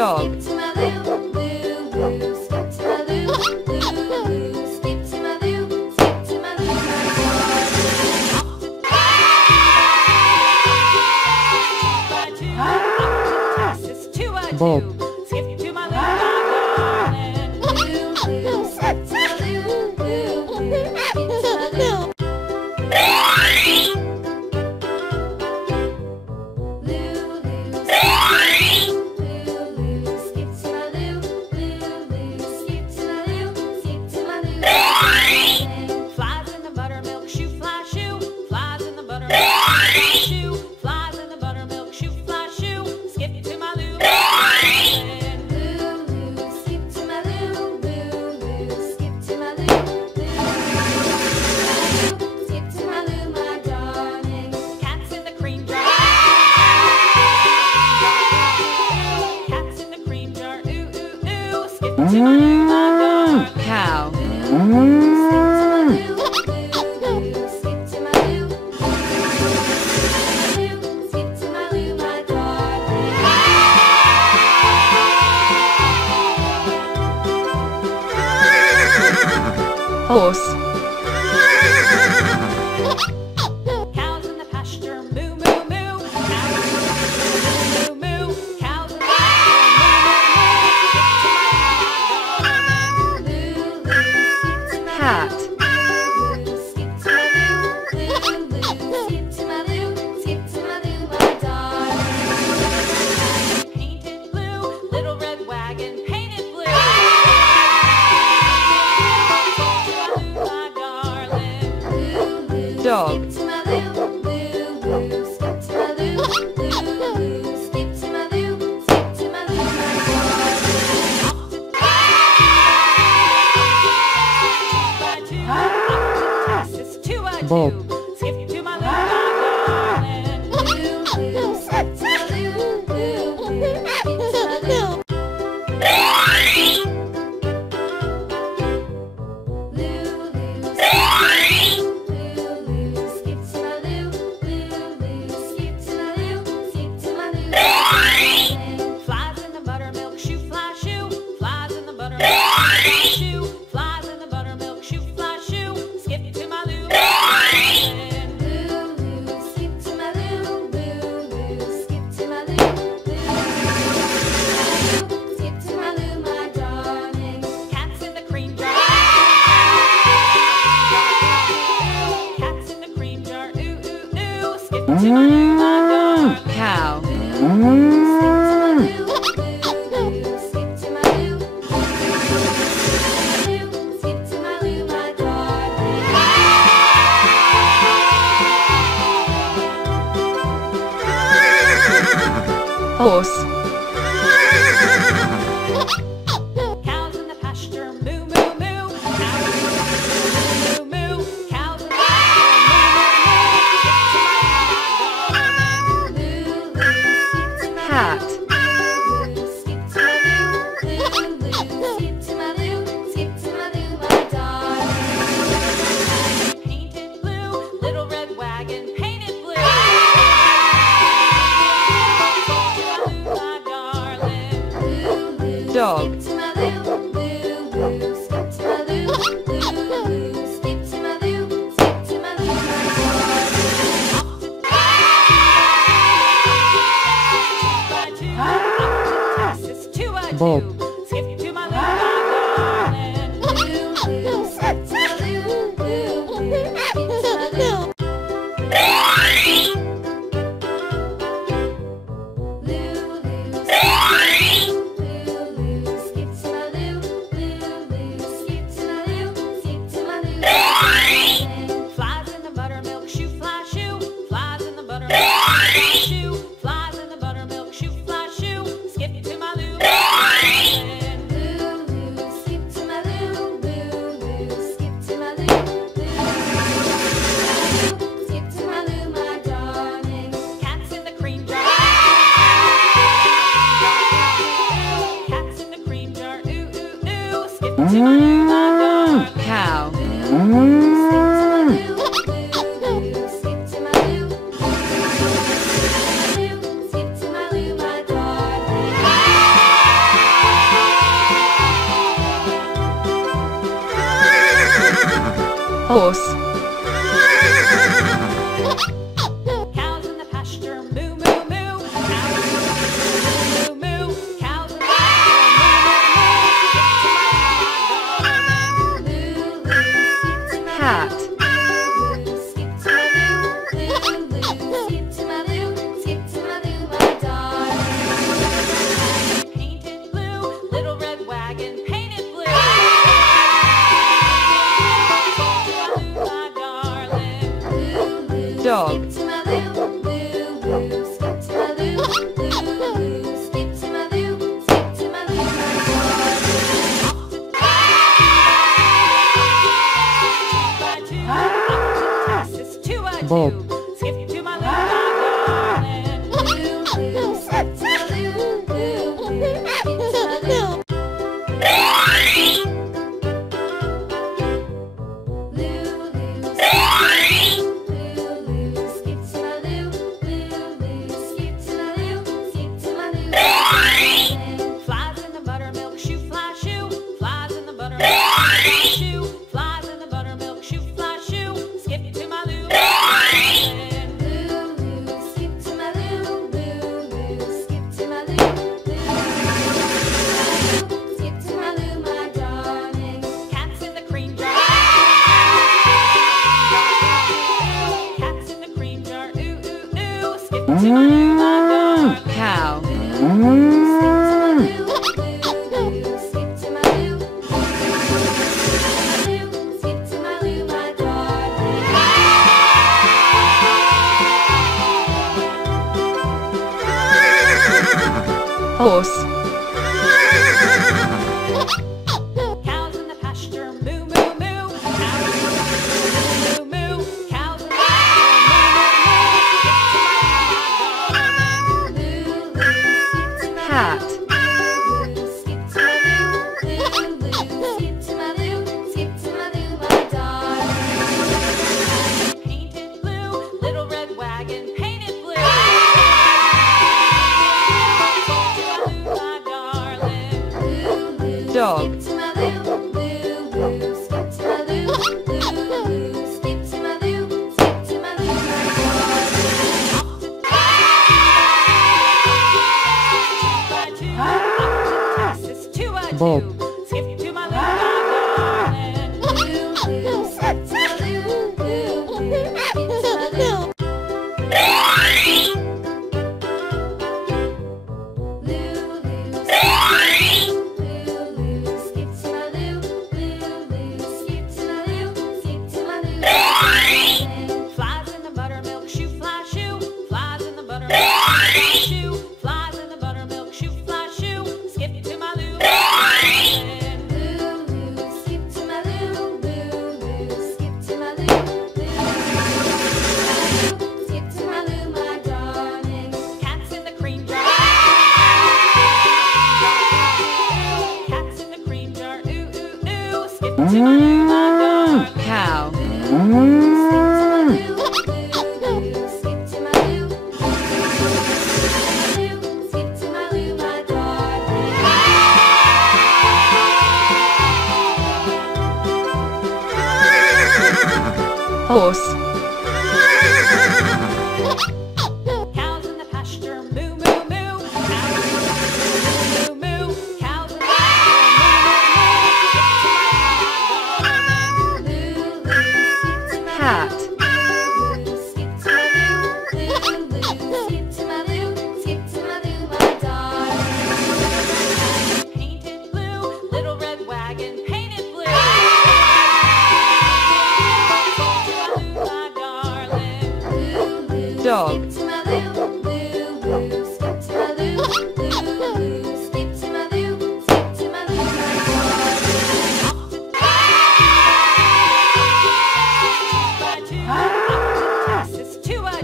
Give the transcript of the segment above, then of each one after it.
Dog. Bob. Cow. Horse. Cows in the pasture, moo moo moo. Cows in the moo moo. Cows in the Cat. painted blue, little red wagon, painted blue. My darling. Dog. Bob. Skip to my loo, my Flies in the buttermilk shoe, fly shoe. Flies in the buttermilk shoe. Flies in the buttermilk shoe, fly shoe. Skip to my loo. Skip to my loo. Skip to my loo. Skip to my loo, my darling. Cats in the cream jar. Cats in the cream jar. Ooh ooh ooh. Skip to my loo, my darling. Cow. Horse. Cows in the pasture, moo moo moo. Cows in the moo moo. Cows in the Cat. skip to my loo, skip to my loo, skip to my loo, my darling. Painted blue, little red wagon, painted blue. My darling. Dog. Skip to my loo, skip to my loo, skip to my loo, skip to my loo, my darling. Bob. Skip to my loo, my darling. Skip to my loo, skip to my loo. Flies in the buttermilk shoe, fly shoe. Flies in the buttermilk shoe. Flies in the buttermilk shoe, fly shoe. Skip to my loo. Skip to my loo. Skip to my loo. Skip to my loo, my darling. Cats in the cream jar. Cats in the cream jar. Ooh ooh ooh. Skip to my loo, my darling. Cow. Skip to my loo. Skip to my loo, my darling. Horse. Cows in the pasture, moo, moo, moo. Cows in the pasture, moo, moo, moo. Cows in the pasture, Cat. skip to my loo, loo, loo. Skip to my loo, skip to my loo, my darling. Painted blue, little red wagon, painted blue. Dog. Skip to my loo, loo, loo. Skip to my loo, loo, loo. Skip to my loo, skip to my loo, my darling. Bob. Skip to my loo, my darling. Loo, loo. Skip to my loo, loo, loo. Skip to my loo. Flies in the buttermilk shoe, fly shoe. Flies in the buttermilk shoe. Flies in the buttermilk shoe, fly shoe. Skip to my loo. Loo, loo, skip to my loo. Loo, loo, skip to my loo. Loo, skip to my loo, my darling. Cats in the cream jar. Cats in the cream jar. Ooh, ooh, ooh. Skip to my loo, my darling. Cow. Skip to my loo. Skip to my loo, my darling. Horse. Cows in the pasture, moo, moo, moo. Cows in the pasture, moo, moo. Cows in the pasture, moo, moo. Cat. Skip to my loo, loo, loo. Skip to my loo, skip to my loo, my darling. Painted blue, little red wagon, painted blue. Dog. Skip to my loo, loo, loo. Skip to my loo, loo, loo. Skip to my loo, skip to my loo, my darling. Bob. Skip to my loo, my darling. Loo, loo. Skip to my loo, loo, loo. Skip to my loo. Flies in the buttermilk shoe, fly shoe. Flies in the buttermilk shoe. Flies in the buttermilk shoe, fly shoe. Skip to my loo. Loo, loo. Skip to my loo. Loo, loo. Skip to my loo. Loo, skip to my loo, my darling. Cats in the cream jar. Cats in the cream jar. Ooh, ooh, ooh. Skip to my loo, my darling. Cow. Skip to my loo. Skip to my loo, my darling. Horse. Cows in the pasture, moo, moo, moo. Cows in the pasture, moo, moo. Cows in the pasture, Cat. skip to my loo, loo, loo. Skip to my loo, skip to my loo, my darling. Painted blue, little red wagon, painted blue. Dog. Skip to my loo, loo, loo. Skip to my loo, loo, loo. Skip to my loo, skip to my loo, my darling.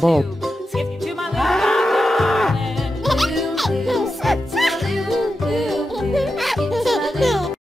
Bob.